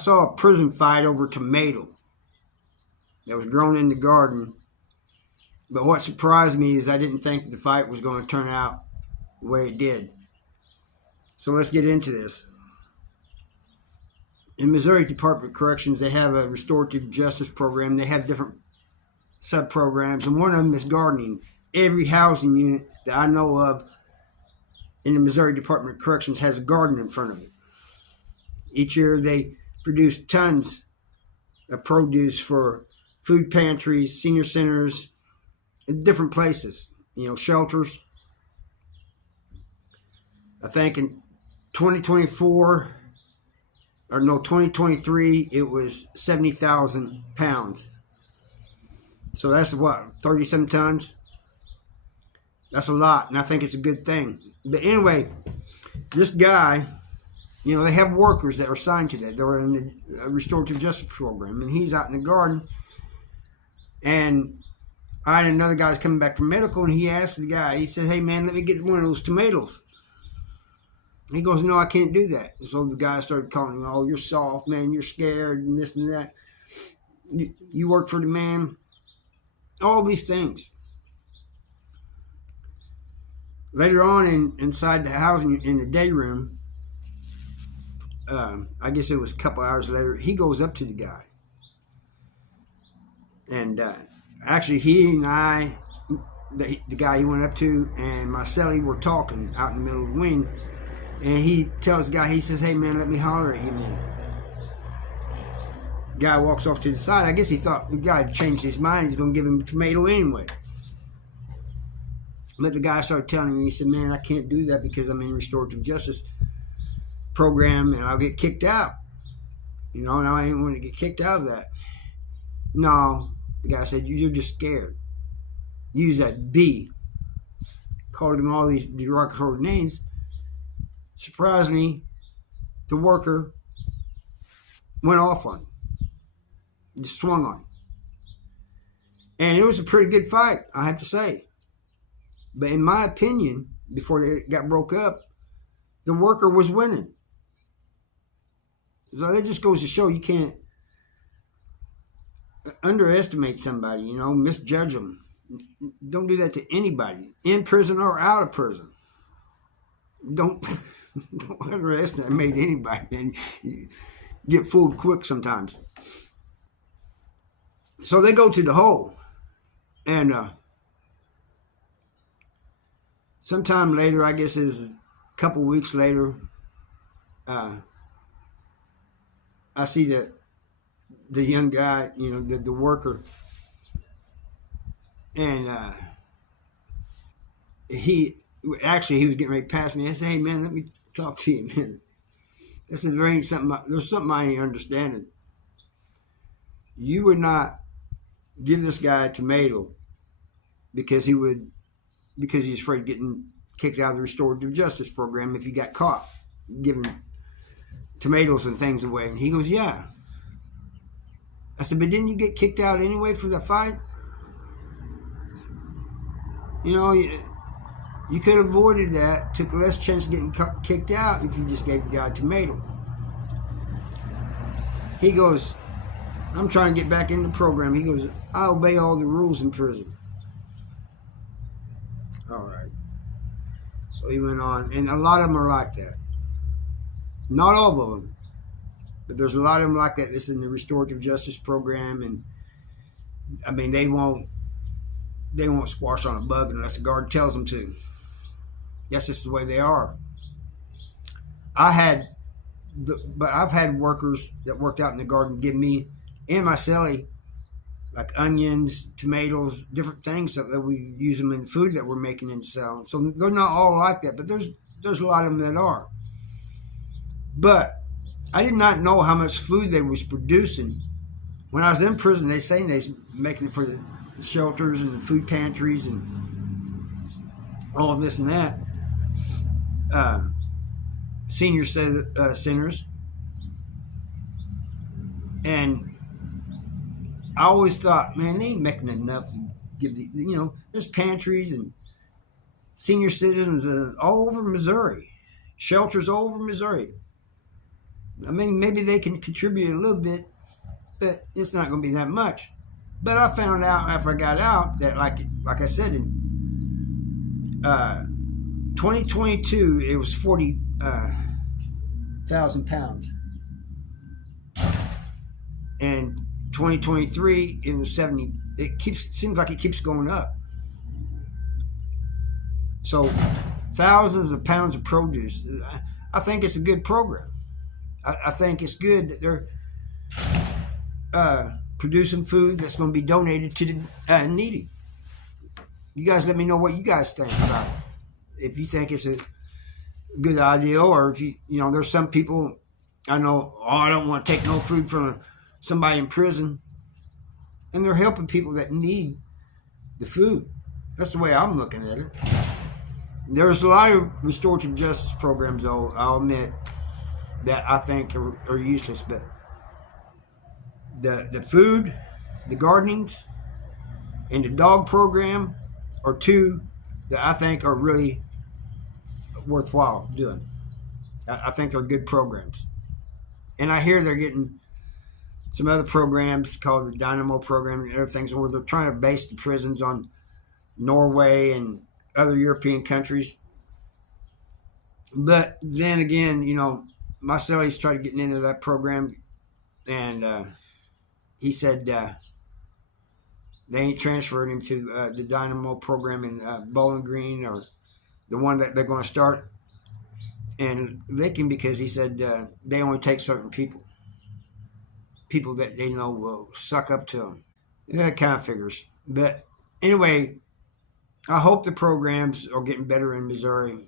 saw a prison fight over tomato that was grown in the garden. But what surprised me is I didn't think the fight was going to turn out the way it did. So let's get into this. In Missouri Department of Corrections, they have a restorative justice program. They have different sub-programs, and one of them is gardening. Every housing unit that I know of in the Missouri Department of Corrections has a garden in front of it. Each year they produce tons of produce for food pantries, senior centers, different places, shelters. I think in 2023, it was 70,000 pounds. So that's what, 37 tons? That's a lot, and I think it's a good thing. But anyway, this guy, they have workers that are assigned to that. They're in the restorative justice program, and he's out in the garden. And I had another guy's coming back from medical, and he asked the guy, he said, "Hey, man, let me get one of those tomatoes." He goes, "No, I can't do that." So the guy started calling him, "Oh, you're soft, man. You're scared, and this and that. You work for the man." All these things. Later on, inside the housing, in the day room, I guess it was a couple hours later, he goes up to the guy. And actually, he and I, the guy he went up to, and my cellie were talking out in the middle of the wing. And he tells the guy, he says, "Hey, man, let me holler at you, man." The guy walks off to the side. I guess he thought the guy had changed his mind. He's going to give him a tomato anyway. But the guy started telling me, he said, "Man, I can't do that because I'm in restorative justice program and I'll get kicked out. And I ain't want to get kicked out of that." No, the guy said, "You're just scared." Use that B. Called him all these derogatory names. Surprisingly, the worker went off on him. Just swung on him. And it was a pretty good fight, I have to say. But in my opinion, before they got broke up, the worker was winning. So that just goes to show you can't underestimate somebody, misjudge them. Don't do that to anybody, in prison or out of prison. Don't underestimate anybody, and you get fooled quick sometimes. So they go to the hole, and sometime later, I guess it's a couple weeks later, I see the young guy, the worker, and he was getting ready to pass me. I said, "Hey, man, let me talk to you, man." I said, there's something I ain't understanding. You would not give this guy a tomato because he's afraid of getting kicked out of the restorative justice program if he got caught giving tomatoes and things away. And he goes, "Yeah." I said, "But didn't you get kicked out anyway for the fight? You could have avoided that, took less chance of getting kicked out if you just gave the guy a tomato." He goes, "I'm trying to get back in the program." He goes, "I obey all the rules in prison." All right. So he went on, and a lot of them are like that. Not all of them, but there's a lot of them like that. This is in the restorative justice program, and I mean they won't squash on a bug unless the guard tells them to. That's just the way they are. I've had workers that worked out in the garden give me and my cellie like onions, tomatoes, different things so that we use them in food that we're making and selling. So they're not all like that, but there's a lot of them that are. But I did not know how much food they was producing. When I was in prison, they say they was making it for the shelters and the food pantries and all of this and that. Senior centers. And I always thought, man, they ain't making enough to give there's pantries and senior citizens all over Missouri, shelters all over Missouri. I mean, maybe they can contribute a little bit, but it's not going to be that much. But I found out after I got out that, like I said, in 2022, it was 40,000 pounds. And 2023, it was 70. Seems like it keeps going up. So thousands of pounds of produce. I think it's a good program. I think it's good that they're producing food that's going to be donated to the needy. You guys let me know what you guys think about it. If you think it's a good idea, or if you know, there's some people I know, I don't want to take no food from somebody in prison, and they're helping people that need the food. That's the way I'm looking at it. There's a lot of restorative justice programs, though, I'll admit, that I think are useless, but the food, the gardenings, and the dog program are two that I think are really worthwhile doing. I think they're good programs. And I hear they're getting some other programs called the Dynamo program and other things where they're trying to base the prisons on Norway and other European countries. But then again, you know, my celly's tried getting into that program, and he said they ain't transferring him to the Dynamo program in Bowling Green, or the one that they're going to start in Licking, because he said they only take certain people that they know will suck up to them. That kind of figures. But anyway, I hope the programs are getting better in Missouri.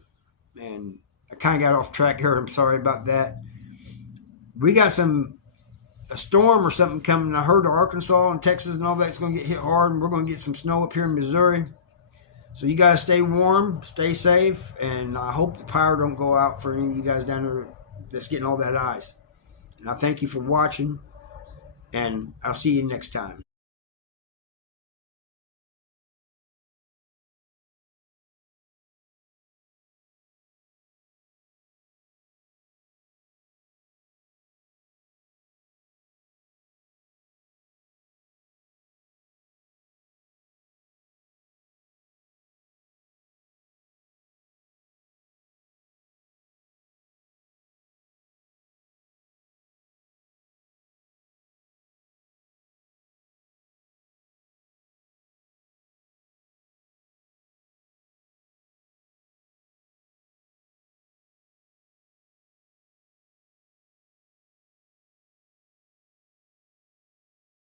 And I kind of got off track here. I'm sorry about that. We got a storm or something coming. I heard Arkansas and Texas and all that's going to get hit hard, and we're going to get some snow up here in Missouri. So you guys stay warm, stay safe, and I hope the power don't go out for any of you guys down there that's getting all that ice. And I thank you for watching, and I'll see you next time.